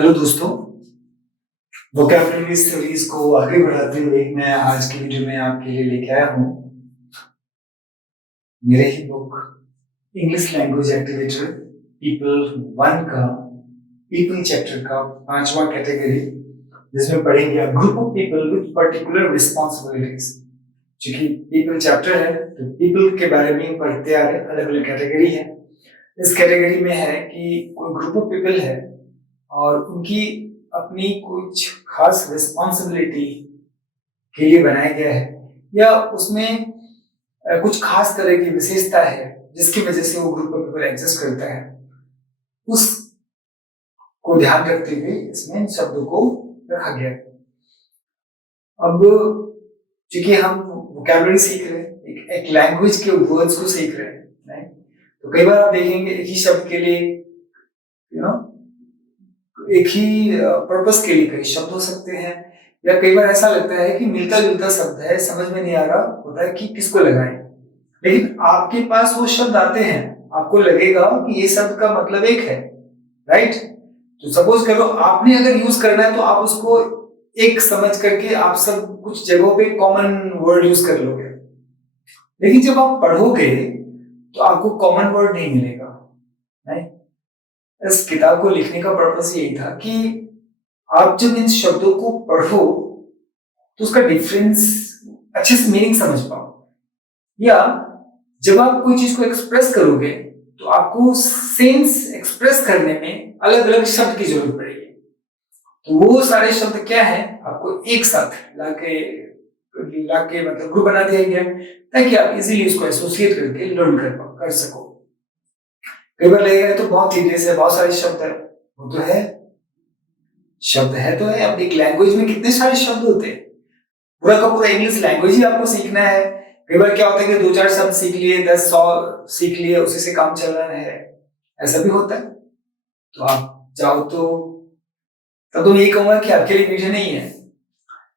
Hello दोस्तों, vocabulary series को आगे बढ़ाते हुए मैं आज की वीडियो में आपके लिए लेके आया हूँ मेरे ही book English language activator people 1 का पीपल चैप्टर का 5वां कैटेगरी, जिसमें पढ़ेंगे आप group of people with particular responsibilities. क्योंकि पीपल चैप्टर है तो पीपल के बारे में पढ़ते आ रहे, अलग अलग कैटेगरी है। इस कैटेगरी में है कि कोई ग्रुप ऑफ पीपल है और उनकी अपनी कुछ खास रिस्पॉन्सिबिलिटी के लिए बनाया गया है, या उसमें कुछ खास तरह की विशेषता है जिसकी वजह से वो ग्रुप ऑफ पीपल एग्जिस्ट करता है। उस को ध्यान रखते हुए इसमें शब्दों को रखा गया है। अब चूंकि हम वोकैबुलरी सीख रहे हैं, एक लैंग्वेज के वर्ड्स को सीख रहे हैं, नहीं? तो कई बार आप देखेंगे एक ही शब्द के लिए एक ही पर्पस के लिए कई शब्द हो सकते हैं, या कई बार ऐसा लगता है कि मिलता जुलता शब्द है, समझ में नहीं आ रहा होता है कि किसको लगाएं। लेकिन आपके पास वो शब्द आते हैं, आपको लगेगा कि ये शब्द का मतलब एक है, राइट? तो सपोज करो आपने अगर यूज करना है तो आप उसको एक समझ करके आप सब कुछ जगहों पे कॉमन वर्ड यूज कर लोगे। लेकिन जब आप पढ़ोगे तो आपको कॉमन वर्ड नहीं मिलेगा, राइट? इस किताब को लिखने का पर्पस यही था कि आप जब इन शब्दों को पढ़ो तो उसका डिफरेंस अच्छे से मीनिंग समझ पाओ, या जब आप कोई चीज को एक्सप्रेस करोगे तो आपको सेंस एक्सप्रेस करने में अलग अलग शब्द की जरूरत पड़ेगी। तो वो सारे शब्द क्या है, आपको एक साथ लाके मतलब ग्रुप बना दिया गया ताकि आप इजीली उसको एसोसिएट करके लर्न कर सको। कई बार लगेगा तो बहुत टीडियस है, बहुत सारे शब्द है, वो तो है, शब्द है तो है। अब एक लैंग्वेज में कितने सारे शब्द होते हैं, पूरा का पूरा इंग्लिश लैंग्वेज ही आपको सीखना है। कई बार क्या होता है कि 2-4 शब्द सीख लिए, 10-100 सीख लिए, उसी से काम चल रहा है, ऐसा भी होता है। तो आप चाहो तो तब तो यही कहूंगा कि आपके लिए वीडियो नहीं है।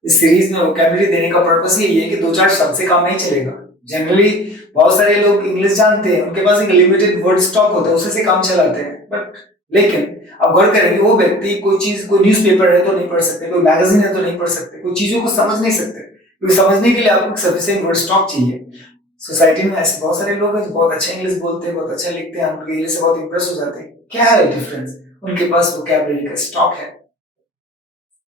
इस सीरीज में वोकैबुलरी देने का पर्पस यही है कि 2-4 शब्द से काम नहीं चलेगा। जनरली बहुत सारे लोग इंग्लिश जानते हैं, उनके पास एक लिमिटेड वर्ड स्टॉक होता है, उसी से काम चलाते हैं। बट लेकिन अब गौर करेंगे, वो व्यक्ति कोई चीज, कोई न्यूज़पेपर है तो नहीं पढ़ सकते, कोई मैगजीन है तो नहीं पढ़ सकते, कोई चीजों को समझ नहीं सकते, क्योंकि समझने के लिए आपको सफिशिएंट वर्ड स्टॉक चाहिए। सोसाइटी में ऐसे बहुत सारे लोग हैं जो बहुत अच्छा इंग्लिश बोलते हैं, बहुत अच्छा लिखते हैं, हम उनके इंग्लिश से बहुत इंप्रेस हो जाते हैं। क्या है डिफरेंस? उनके पास वोकैबुलरी का स्टॉक है,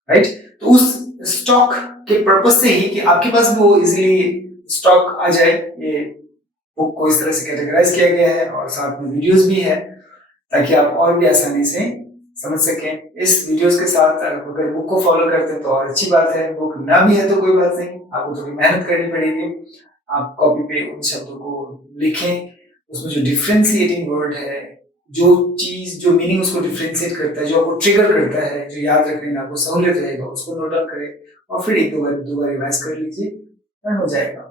राइट? तो उस स्टॉक के पर्पस से ही कि आपके पास भी वो इजीली स्टॉक आ जाए, ये बुक को इस तरह से कैटेगराइज किया गया है और साथ में वीडियोस भी है ताकि आप और भी आसानी से समझ सकें। इस वीडियोस के साथ अगर बुक को फॉलो करते हैं तो और अच्छी बात है, बुक ना भी है तो कोई बात नहीं, आपको थोड़ी मेहनत करनी पड़ेगी। आप कॉपी पे उन शब्दों को लिखें, उसमें जो डिफ्रेंशिएटिंग वर्ड है, जो चीज, जो मीनिंग उसको डिफ्रेंशिएट करता है, जो आपको ट्रिगर करता है, जो याद रखने में आपको सहूलियत रहेगा, उसको नोट डाउन करें और फिर एक दो बार रिवाइज कर लीजिए, डन हो जाएगा।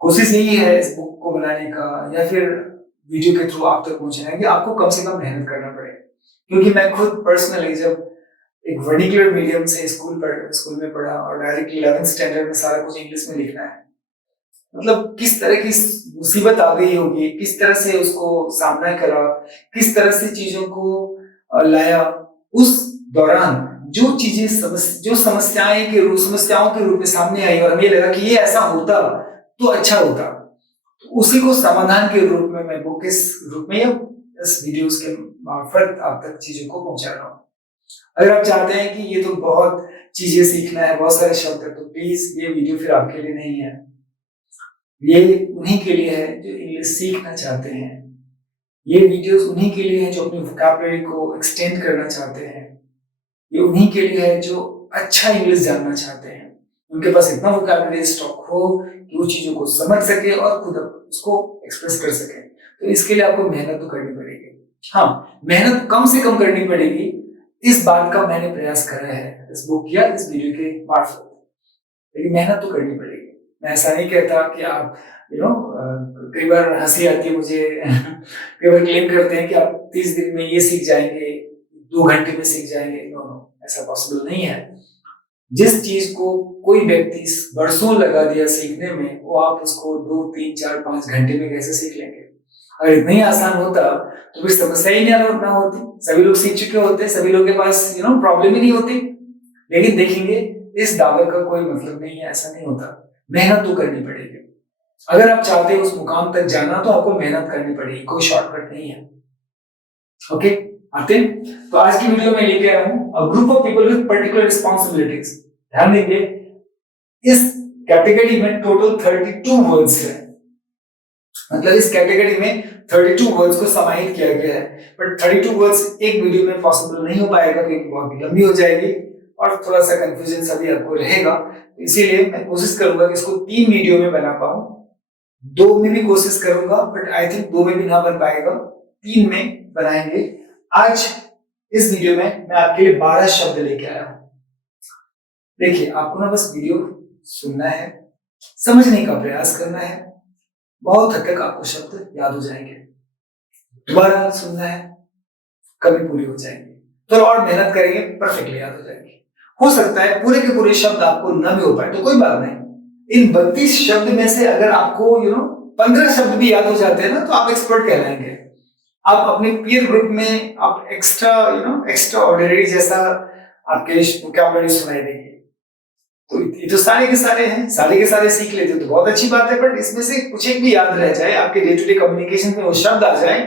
कोशिश यही है इस बुक को बनाने का या फिर वीडियो के थ्रू आप तक पहुंचना कि आपको कम से कम मेहनत करना पड़े। क्योंकि मैं खुद पर्सनली जब एक वर्निकुलर मीडियम से स्कूल में पढ़ा और डायरेक्ट 11th स्टैंडर्ड में सारा कुछ इंग्लिश में लिखना है, मतलब किस तरह की मुसीबत आ गई होगी, किस तरह से उसको सामना करा, किस तरह से चीजों को लाया। उस दौरान जो चीजें समस्याओं के रूप में सामने आई और हमें लगा कि ये ऐसा होता तो अच्छा होता, तो उसी को समाधान के रूप में मैं बुक इस रूप में या इस वीडियोस के मार्फत आप तक चीजों को पहुंचा रहा हूँ। अगर आप चाहते हैं कि ये तो बहुत चीजें सीखना है, बहुत सारे शब्द है, तो प्लीज ये वीडियो फिर आपके लिए नहीं है। ये उन्हीं के लिए है जो इंग्लिश सीखना चाहते हैं, ये वीडियोस उन्हीं के लिए है जो अपनी वोकैबुलरी को एक्सटेंड करना चाहते हैं, ये उन्हीं के लिए है जो अच्छा इंग्लिश जानना चाहते हैं, उनके पास इतना वोकैबुलरी स्टॉक हो कि वो चीजों को समझ सके और खुद उसको एक्सप्रेस कर सके। तो इसके लिए आपको मेहनत तो करनी पड़ेगी। हाँ, मेहनत कम से कम करनी पड़ेगी, इस बात का मैंने प्रयास करा है इस बुक या इस वीडियो के मार्फत, लेकिन मेहनत तो करनी पड़ेगी। मैं ऐसा नहीं कहता कि आप कई बार हंसी आती है मुझे कई बार क्लेम करते हैं कि आप 30 दिन में ये सीख जाएंगे, 2 घंटे में सीख जाएंगे। नो नो, ऐसा पॉसिबल नहीं है। जिस चीज को कोई व्यक्ति बरसों लगा दिया सीखने में, वो आप उसको 2, 3, 4, 5 घंटे में कैसे सीख लेंगे? अगर इतना ही आसान होता तो फिर समस्या ही ना होती, सभी लोग सीख चुके होते, सभी लोगों के पास प्रॉब्लम ही नहीं होती। लेकिन देखेंगे इस दावे का कोई मतलब नहीं है, ऐसा नहीं होता। मेहनत तो करनी पड़ेगी। अगर आप चाहते हैं उस मुकाम तक जाना तो आपको मेहनत करनी पड़ेगी, कोई शॉर्टकट नहीं है। ओके, आते हैं। तो आज की वीडियो में लेके आया हूं a group of people with particular responsibilities. ध्यान देंगे, इस कैटेगरी में टोटल 32 वर्ड्स है, मतलब इस कैटेगरी में 32 वर्ड्स को समाहित किया गया है। बट 32 वर्ड्स एक वीडियो में पॉसिबल नहीं हो पाएगा क्योंकि बहुत लंबी हो जाएगी और थोड़ा सा कंफ्यूजन सभी आपको रहेगा। इसीलिए मैं कोशिश करूंगा कि इसको 3 वीडियो में बना पाऊं। 2 में भी कोशिश करूंगा बट आई थिंक 2 में भी ना बन पाएगा, 3 में बनाएंगे। आज इस वीडियो में मैं आपके लिए 12 शब्द लेके आया हूं। देखिए, आपको ना बस वीडियो सुनना है, समझने का प्रयास करना है, बहुत हद तक आपको शब्द याद हो जाएंगे। दोबारा सुनना है, कभी पूरी हो जाएंगे, तो और मेहनत करेंगे, परफेक्टली याद हो जाएंगे। हो सकता है पूरे के पूरे शब्द आपको न भी हो पाए तो कोई बात नहीं, इन 32 शब्द में से अगर आपको 15 शब्द भी याद हो जाते हैं ना तो आप एक्सपर्ट कहलाएंगे। आप अपने पीयर ग्रुप में आप एक्स्ट्रा ऑर्डिनरी जैसा आपके वोकैबुलरी सुनाई देगी। तो ये तो सारे के सारे हैं, सारे के सारे सीख लेते तो बहुत अच्छी बात है, बट इसमें से कुछ एक भी याद रह जाए, आपके डे टू डे कम्युनिकेशन में वो शब्द आ जाए,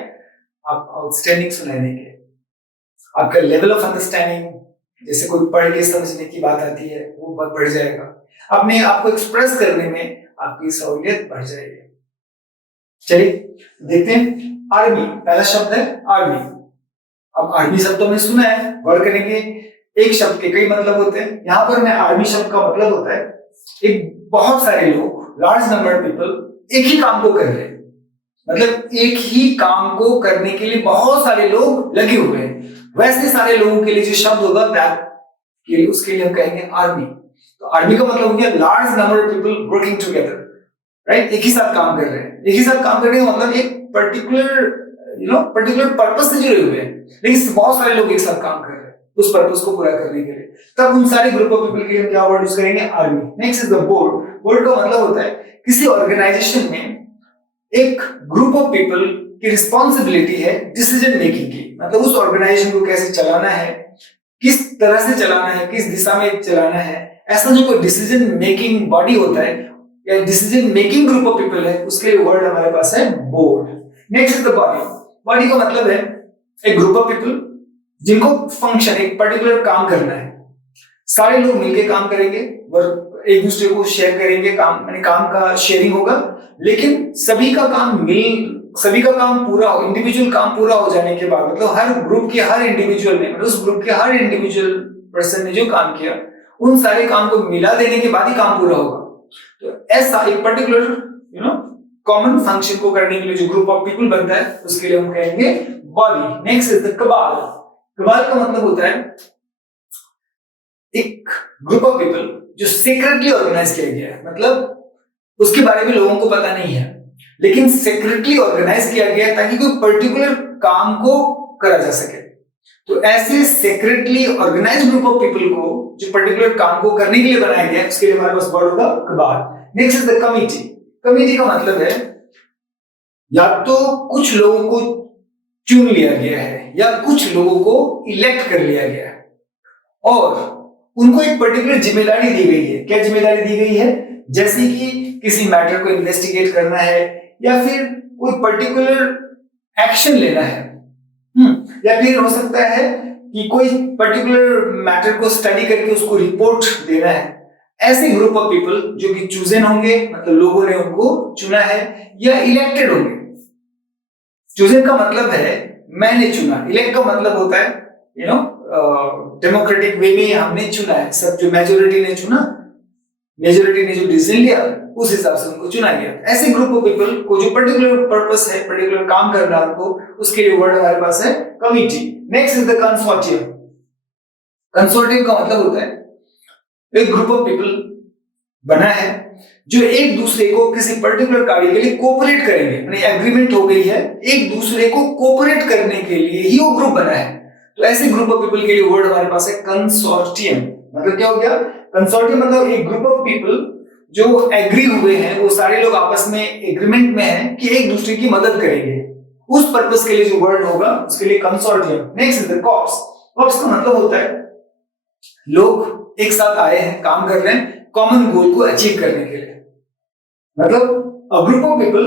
आप आउटस्टैंडिंग सुनाई देंगे। आपका लेवल ऑफ अंडरस्टैंडिंग, जैसे कोई पढ़ के समझने की बात आती है, वो बहुत बढ़ जाएगा। अपने आप को एक्सप्रेस करने में आपकी सहूलियत बढ़ जाएगी। चलिए देखते हैं। आर्मी, पहला शब्द है आर्मी। अब आर्मी शब्द तो हमने सुना है, गौर करेंगे एक शब्द के कई मतलब होते हैं। यहां पर मैं आर्मी शब्द का मतलब होता है एक बहुत सारे लोग, लार्ज नंबर ऑफ पीपल एक ही काम को कर रहे हैं, मतलब एक ही काम को करने के लिए बहुत सारे लोग लगे हुए हैं। वैसे सारे लोगों के लिए जो शब्द होगा उसके लिए हम कहेंगे आर्मी। तो आर्मी का मतलब हो गया large number of people working together, right? एक ही साथ काम कर रहे हैं। एक ही साथ काम करने का मतलब एक पर्टिकुलर पर्पस से जुड़े हुए हैं, लेकिन बहुत सारे लोग एक साथ काम कर रहे हैं उस पर्पस को पूरा करने के लिए। तब उन सारे ग्रुप ऑफ पीपल के लिए क्या वर्ड यूज करेंगे? Army. Next is the board. Board का मतलब होता है किसी ऑर्गेनाइजेशन में एक ग्रुप ऑफ पीपल की रिस्पॉन्सिबिलिटी है डिसीजन मेकिंग की, मतलब उस ऑर्गेनाइजेशन को कैसे चलाना है, किस तरह से चलाना है, किस दिशा में चलाना है। ऐसा जो कोई डिसीजन मेकिंग बॉडी होता है या decision making group of people है, उसके लिए वर्ड हमारे पास है board. Next is the body. Body का मतलब है एक ग्रुप ऑफ पीपल जिनको फंक्शन, एक पर्टिकुलर काम करना है। सारे लोग मिलकर काम करेंगे, एक दूसरे को शेयर करेंगे, काम का शेयरिंग होगा, लेकिन सभी का काम पूरा हो, इंडिविजुअल काम पूरा हो जाने के बाद, मतलब हर ग्रुप के हर इंडिविजुअल ने, मतलब उस ग्रुप के हर इंडिविजुअल पर्सन ने जो काम किया, उन सारे काम को मिला देने के बाद ही काम पूरा होगा। तो ऐसा एक पर्टिकुलर कॉमन फंक्शन को करने के लिए जो ग्रुप ऑफ पीपल बनता है, उसके लिए हम कहेंगे body. Next is the cabal. Cabal का मतलब होता है एक ग्रुप ऑफ पीपल जो सीक्रेटली ऑर्गेनाइज किया गया है, मतलब उसके बारे में लोगों को पता नहीं है, लेकिन सीक्रेटली ऑर्गेनाइज किया गया है ताकि कोई पर्टिकुलर काम को करा जा सके। तो ऐसे secretly organise group of people को जो पर्टिकुलर काम को करने के लिए बनाया गया है, उसके लिए हमारे पास वर्ड होगा cabal. Next is the committee. Committee का मतलब है या तो कुछ लोगों को चुन लिया गया है या कुछ लोगों को इलेक्ट कर लिया गया है और उनको एक पर्टिकुलर जिम्मेदारी दी गई है। क्या जिम्मेदारी दी गई है? जैसे कि किसी मैटर को इन्वेस्टिगेट करना है या फिर कोई पर्टिकुलर एक्शन लेना है, या फिर हो सकता है कि कोई पर्टिकुलर मैटर को स्टडी करके उसको रिपोर्ट देना है। ऐसे ग्रुप ऑफ पीपल जो कि चूजन होंगे, मतलब लोगों ने उनको चुना है, या इलेक्टेड होंगे। चूजन का मतलब है मैंने चुना, इलेक्ट का मतलब होता है डेमोक्रेटिक वे में हमने चुना है, सब जो मेजोरिटी ने चुना, मेजोरिटी ने जो डिसीजन लिया उस हिसाब से उनको चुना गया। ऐसे ग्रुप ऑफ पीपल को जो पर्टिकुलर पर्पस है, पर्टिकुलर काम करना उनको, उसके लिए वर्ड हमारे पास है committee. Next is the consortium. Consortium का मतलब होता है एक ग्रुप ऑफ पीपल बना है जो एक दूसरे को किसी पर्टिकुलर कार्य के लिए कोऑपरेट करेंगे, यानी एग्रीमेंट हो गई है, एक दूसरे को कोऑपरेट करने के लिए ही वो ग्रुप बना है। तो ऐसे ग्रुप ऑफ पीपल के लिए वर्ड हमारे पास है कंसोर्टियम। मतलब क्या हो गया? कंसोर्टियम मतलब एक ग्रुप ऑफ पीपल जो एग्री हुए हैं, वो सारे लोग आपस में एग्रीमेंट में हैं कि एक दूसरे की मदद करेंगे, उस पर्पस के लिए जो वर्ड होगा उसके लिए consortium. Next is the corps. Corps का मतलब होता है लोग एक साथ आए हैं, काम कर रहे हैं कॉमन गोल को अचीव करने के लिए। मतलब a group of people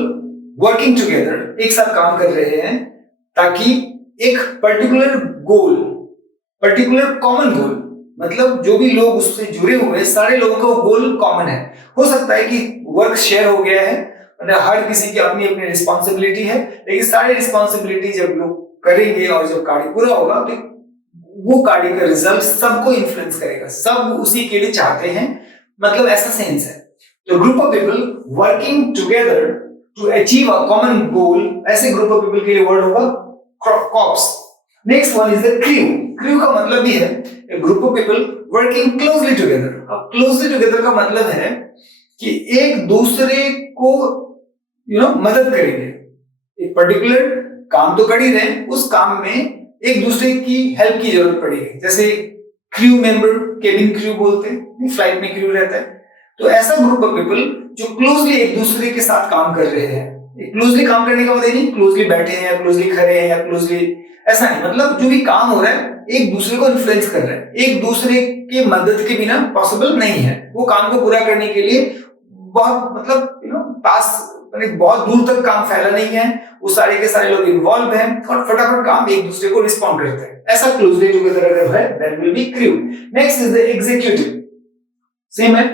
working together, एक साथ काम कर रहे हैं ताकि एक particular goal, particular common goal, मतलब जो भी लोग उससे जुड़े हुए हैं सारे लोगों का गोल कॉमन है। हो सकता है कि वर्क शेयर हो गया है, मतलब हर किसी की अपनी अपनी रिस्पॉन्सिबिलिटी है, लेकिन सारी रिस्पॉन्सिबिलिटी जब लोग करेंगे और जब कार्य पूरा होगा तो वो कार्य का रिजल्ट सबको इन्फ्लुएंस करेगा, सब उसी के लिए चाहते हैं, मतलब ऐसा सेंस है। तो group of people working together to achieve a common goal, ऐसे ग्रुप ऑफ पीपल के लिए वर्ड होगा corps. Next one is the crew. Crew का मतलब भी है group of people working closely together. अब क्लोजली टुगेदर का मतलब है कि एक दूसरे को मदद करेंगे, एक पर्टिकुलर काम तो कर ही रहे हैं, उस काम में एक दूसरे की हेल्प की जरूरत पड़ेगी। जैसे क्रू मेंबर, केबिन क्रू बोलते हैं, फ्लाइट में क्रू रहता है। तो ऐसा ग्रुप ऑफ पीपल जो क्लोजली एक दूसरे के साथ काम कर रहे हैं। क्लोजली काम करने का मतलब नहीं क्लोजली बैठे हैं या क्लोजली खड़े हैं या क्लोजली, ऐसा नहीं, मतलब जो भी काम हो रहा है एक दूसरे को इन्फ्लुएंस कर रहे हैं, एक दूसरे की मदद के बिना पॉसिबल नहीं है। वो काम को पूरा करने के लिए बहुत मतलब पास बहुत दूर तक काम फैला नहीं है, वो सारे के सारे लोग इन्वॉल्व हैं और फटाफट काम एक दूसरे को रिस्पॉन्ड करते हैं। ऐसा क्लोजली टुगेदर अगर है that will B crew. Next is the executive. Same है,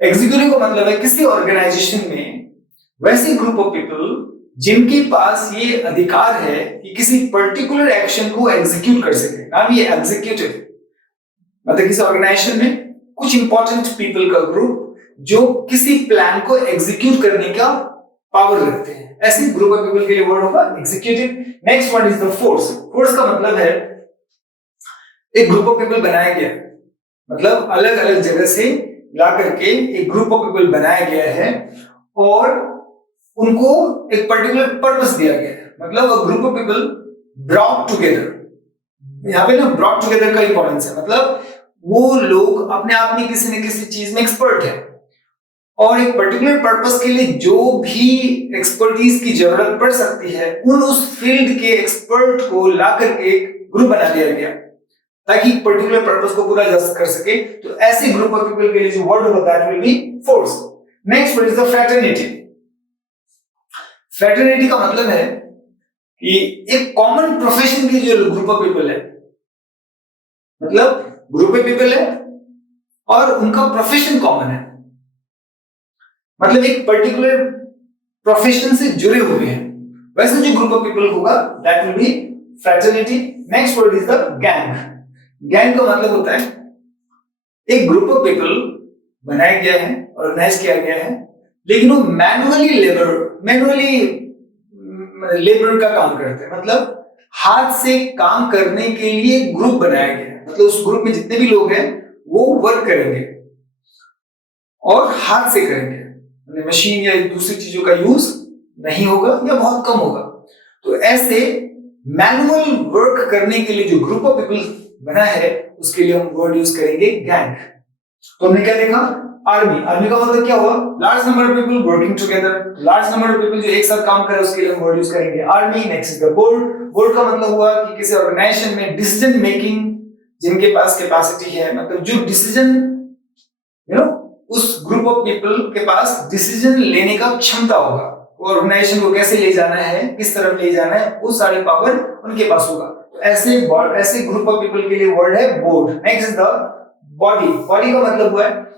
एग्जीक्यूटिव का मतलब है किसी ऑर्गेनाइजेशन में वैसे ग्रुप ऑफ पीपल जिनके पास ये अधिकार है कि किसी पर्टिकुलर एक्शन को एग्जीक्यूट कर सके, नाम ये एग्जीक्यूटिव। मतलब किसी ऑर्गेनाइजेशन में कुछ इंपॉर्टेंट पीपल का ग्रुप जो किसी प्लान को एग्जीक्यूट करने का पावर रखते हैं, ऐसे ग्रुप ऑफ पीपल के लिए वर्ड होगा executive. Next word is the force. Force का मतलब है एक ग्रुप ऑफ पीपल बनाया गया, मतलब अलग अलग जगह से ला करके एक ग्रुप ऑफ पीपल बनाया गया है और उनको एक पर्टिकुलर पर्पस दिया गया है। मतलब a group of people brought together. यहाँ पे ना ब्रॉट टुगेदर का इंपॉर्टेंस है, मतलब वो लोग अपने आप में किसी न किसी चीज में एक्सपर्ट है और एक पर्टिकुलर पर्पस के लिए जो भी एक्सपर्टीज की जरूरत पड़ सकती है उस फील्ड के एक्सपर्ट को ला करके एक ग्रुप बना दिया गया ताकि पर्टिकुलर पर्पस को पूरा कर सके। तो ऐसे ग्रुप ऑफ पीपल के लिए जो वर्ड होगा that will B force. Next word is the fraternity. Fraternity का मतलब है कि एक कॉमन प्रोफेशन की जो ग्रुप ऑफ पीपल है, मतलब ग्रुप ऑफ पीपल है और उनका प्रोफेशन कॉमन है, मतलब एक पर्टिकुलर प्रोफेशन से जुड़े हुए हैं, वैसे जो ग्रुप ऑफ पीपल होगा that will B fraternity. Next word is the gang. Gang का मतलब होता है एक ग्रुप ऑफ पीपल बनाया गया है, ऑर्गेनाइज किया गया है, लेकिन वो मैनुअली लेबर का काम करते हैं, मतलब हाथ से काम करने के लिए ग्रुप बनाया गया है। मतलब उस ग्रुप में जितने भी लोग हैं वो वर्क करेंगे और हाथ से करेंगे, मशीन या दूसरी चीजों का यूज नहीं होगा या बहुत कम होगा। तो ऐसे मैनुअल वर्क करने के लिए जो ग्रुप ऑफ पीपल बना है उसके लिए हम वर्ड यूज करेंगे गैंग। तो हमने क्या देखा, आर्मी। आर्मी का मतलब क्या हुआ, large number of people working together, large number of people जो एक साथ काम करे उसके लिए हम वर्ड यूज करेंगे army. Next is the board. Board का मतलब हुआ कि किसी ऑर्गेनाइजेशन में डिसीजन मेकिंग जिनके पास कैपेसिटी है, मतलब जो डिसीजन उस ग्रुप ऑफ पीपल के पास डिसीजन लेने का क्षमता होगा, ऑर्गेनाइजेशन को कैसे ले जाना है, किस तरफ ले जाना है, वो सारी पावर उनके पास होगा। तो ऐसे ग्रुप ऑफ पीपल के लिए वर्ड है board. Next is the body. Body का मतलब हुआ है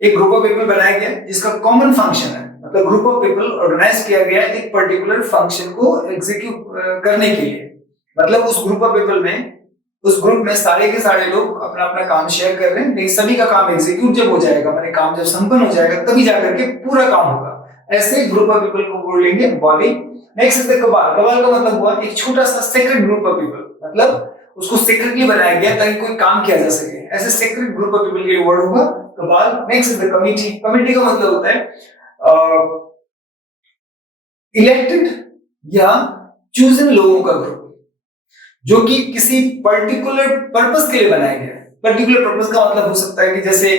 एक ग्रुप ऑफ पीपल बनाया गया जिसका कॉमन फंक्शन है, मतलब ग्रुप ऑफ पीपल ऑर्गेनाइज किया गया एक पर्टिकुलर फंक्शन को एग्जीक्यूट करने के लिए। मतलब उस ग्रुप ऑफ पीपल में, उस ग्रुप में सारे के सारे लोग अपना अपना काम शेयर कर रहे हैं, लेकिन सभी का काम एग्जीक्यूट जब हो जाएगा, माने काम जब संपन्न हो जाएगा तभी जाकर के पूरा काम होगा। ऐसे ग्रुप ऑफ पीपल को बोल लेंगे body. Next is the cabal. Cabal का मतलब हुआ एक छोटा सा सीक्रेट ग्रुप ऑफ पीपल, मतलब उसको सीक्रेटली बनाया गया ताकि कोई काम किया जा सके, ऐसे सीक्रेट ग्रुप ऑफ पीपल के लिए वर्ड होगा cabal. Next is the committee. Committee का मतलब होता है इलेक्टेड या चूजन लोगों का ग्रुप जो कि किसी पर्टिकुलर पर्पस के लिए बनाया गया है। पर्टिकुलर पर्पस का मतलब हो सकता है कि जैसे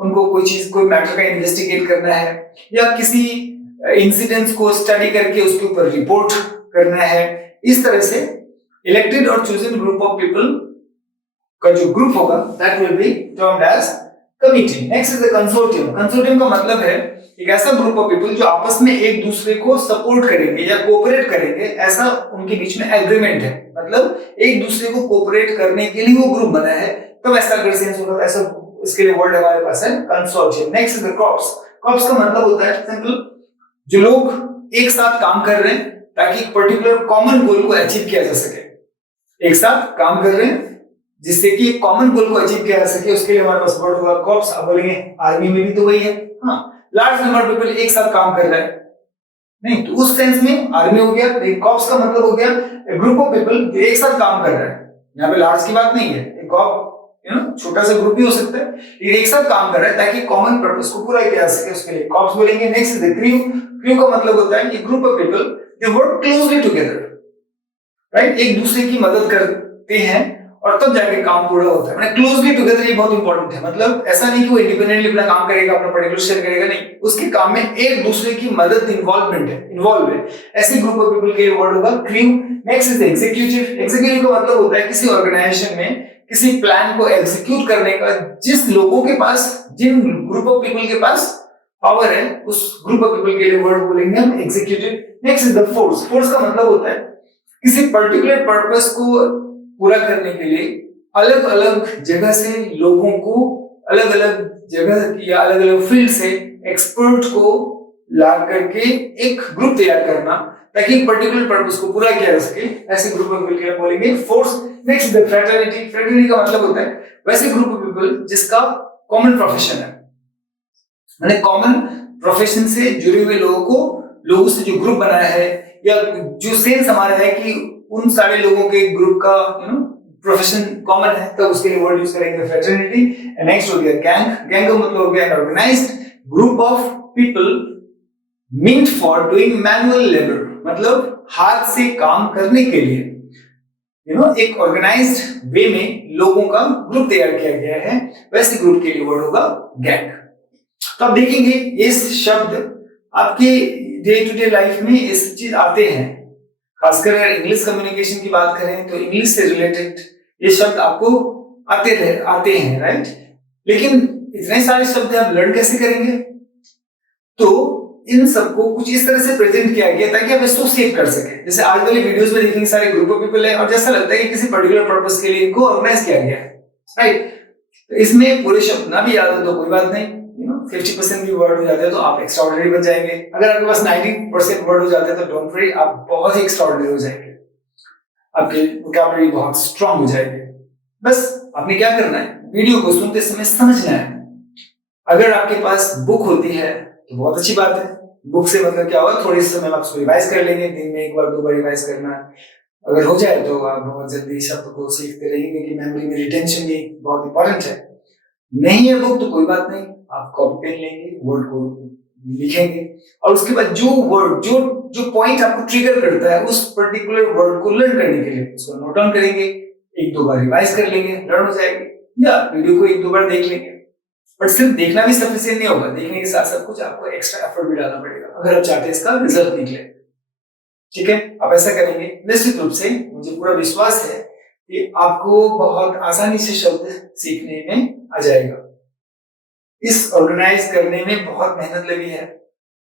उनको कोई मैटर का इन्वेस्टिगेट करना है या किसी इंसिडेंट्स को स्टडी करके उसके ऊपर रिपोर्ट करना है। इस तरह से इलेक्टेड और चूजन ग्रुप ऑफ पीपल का जो ग्रुप होगा that will be termed as committee. Next is the consortium. Consortium का मतलब है एक ऐसा ग्रुप ऑफ पीपल जो आपस में एक दूसरे को सपोर्ट करेंगे या कोऑपरेट करेंगे, ऐसा उनके बीच में एग्रीमेंट है, मतलब एक दूसरे को कोऑपरेट करने के लिए वो ग्रुप बना है, तब ऐसा अगर सेंस होगा, ऐसा इसके लिए वर्ड हमारे पास है consortium. Next is the corps. Corps का मतलब होता है सिंपल, जो लोग एक साथ काम कर रहे हैं ताकि एक पर्टिकुलर कॉमन गोल को अचीव किया जा सके। एक साथ काम कर रहे हैं जिससे कि एक कॉमन गोल को अचीव किया जा सके, उसके लिए हमारे पास वर्ड होगा कॉर्प्स। अब बोलेंगे आर्मी में भी तो वही है, हाँ, लार्ज नंबर ऑफ पीपल एक साथ काम कर रहे हैं, नहीं तो उस सेंस में आर्मी हो गया। कॉर्प्स का मतलब हो गया ग्रुप ऑफ पीपल जो एक साथ काम कर रहे हैं। यहाँ पे लार्ज की बात नहीं है, एक छोटा सा ग्रुप भी हो सकता है, लेकिन एक साथ काम कर रहा है ताकि कॉमन पर्पस को पूरा किया जा सके, उसके लिए कॉर्प्स बोलेंगे। Next is the crew. Crew का मतलब होता है कि group of people they work closely together, right, एक दूसरे की मदद करते हैं और तब जाके काम पूरा होता है। मतलब क्लोजली टुगेदर ये बहुत इंपॉर्टेंट है, मतलब ऐसा नहीं कि वो इंडिपेंडेंटली अपना काम करेगा, अपना पर्टिकुलर शेयर करेगा, नहीं, उसके काम में एक दूसरे की मदद इन्वॉल्व है। ऐसे ग्रुप ऑफ पीपल के वर्ड होगा crew. Next is executive. Executive का मतलब होता है किसी ऑर्गेनाइजेशन में किसी प्लान को एग्जीक्यूट करने का जिस लोगों के पास, जिन ग्रुप ऑफ पीपल के पास पावर है, उस ग्रुप ऑफ पीपल के लिए वर्ड बोलेंगे हम executive. Next is the force. Force का मतलब होता है किसी पर्टिकुलर पर्पस को पूरा करने के लिए अलग अलग जगह से लोगों को, अलग अलग जगह या अलग अलग फील्ड से एक्सपर्ट को ला करके एक ग्रुप तैयार करना ताकि एक पर्टिकुलर पर्पस को पूरा किया जा सके, ऐसे ग्रुप ऑफ पीपल के लिए बोलेंगे force. Next the fraternity. Fraternity का मतलब होता है वैसे ग्रुप ऑफ पीपल जिसका कॉमन प्रोफेशन है, मैंने कॉमन प्रोफेशन से जुड़े हुए लोगों से जो ग्रुप बनाया है, या जो सेंस हमारा है कि उन सारे लोगों के ग्रुप का प्रोफेशन कॉमन है, तो उसके लिए वर्ड यूज करेंगे फ्रेटर्निटी। नेक्स्ट हो गया गैंग। गैंग का मतलब हो गया organised group of people meant for doing manual labor, मतलब हाथ से काम करने के लिए एक ऑर्गेनाइज्ड वे में लोगों का ग्रुप तैयार किया गया है, वैसे ग्रुप के लिए वर्ड होगा गैंग। तो आप देखेंगे ये शब्द आपके डे टू डे लाइफ में इस चीज आते हैं, खासकर अगर इंग्लिश कम्युनिकेशन की बात करें तो इंग्लिश से रिलेटेड ये शब्द आपको आते हैं, राइट। लेकिन इतने सारे शब्द आप लर्न कैसे करेंगे? तो इन सबको कुछ इस तरह से प्रेजेंट किया गया ताकि आप एसोसिएट कर सकें। जैसे आज वाली वीडियोस में देखेंगे सारे ग्रुप ऑफ पीपल है और जैसा लगता है कि किसी पर्टिकुलर पर्पस के लिए इनको ऑर्गेनाइज किया गया है, राइट। तो इसमें पूरे शब्द ना भी याद हो तो कोई बात नहीं, 50% भी वर्ड हो जाते हैं तो आप एक्स्ट्राऑर्डिनरी बन जाएंगे। अगर आपके पास 90% वर्ड हो जाते हैं तो डोंट वरी, आप बहुत ही एक्स्ट्राऑर्डिनरी हो जाएंगे, आपकी वोकैबुलरी बहुत स्ट्रांग हो जाएगी। बस आपने क्या करना है, वीडियो को सुनते समय समझना है। अगर आपके पास बुक होती है तो बहुत अच्छी बात है। बुक से मतलब क्या होगा, थोड़े समय में आप उसको रिवाइज कर लेंगे, दिन में एक बार 2 बार रिवाइज करना। अगर हो जाए तो आप बहुत जल्दी शब्द को सीखते रहेंगे कि मेमोरी में रिटेंशन भी बहुत इंपॉर्टेंट है। नहीं है बुक तो कोई बात नहीं, आप कॉपी पेन लेंगे, वर्ड को लिखेंगे और उसके बाद जो वर्ड जो पॉइंट आपको ट्रिगर करता है उस पर्टिकुलर वर्ड को लर्न करने के लिए उसको नोट डाउन करेंगे, 1-2 बार रिवाइज कर लेंगे, लर्न हो जाएगी। या वीडियो को 1-2 बार देख लेंगे। बट सिर्फ देखना भी सफिशिएंट नहीं होगा, देखने के साथ साथ कुछ आपको एक्स्ट्रा एफर्ट भी डालना पड़ेगा अगर आप चाहते हैं इसका रिजल्ट निकले। ठीक है, आप ऐसा करेंगे, निश्चित रूप से मुझे पूरा विश्वास है कि आपको बहुत आसानी से शब्द सीखने में आ जाएगा। इस ऑर्गेनाइज करने में बहुत मेहनत लगी है,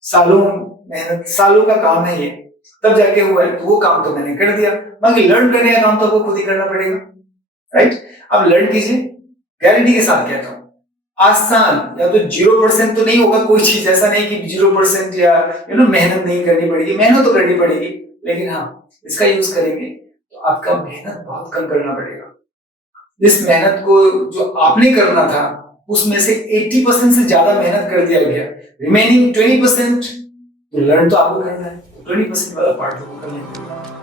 सालों का काम है ये, तब जाके हुआ है। तो वो काम तो मैंने कर दिया, बाकी लर्न करने का काम तो आपको खुद ही करना पड़ेगा, राइट। अब लर्न कीजिए, गारंटी के साथ कहता हूं, आसान या तो 0% तो नहीं होगा कोई चीज, ऐसा नहीं कि 0% या मेहनत नहीं करनी पड़ेगी, मेहनत तो करनी पड़ेगी, लेकिन हाँ इसका यूज करेंगे तो आपका मेहनत बहुत कम करना पड़ेगा। जिस मेहनत को जो आपने करना था उसमें से 80% से ज्यादा मेहनत कर दिया गया, रिमेनिंग 20% तो लर्न तो आपको करना है, 20% वाला पार्ट तो कर लेंगे।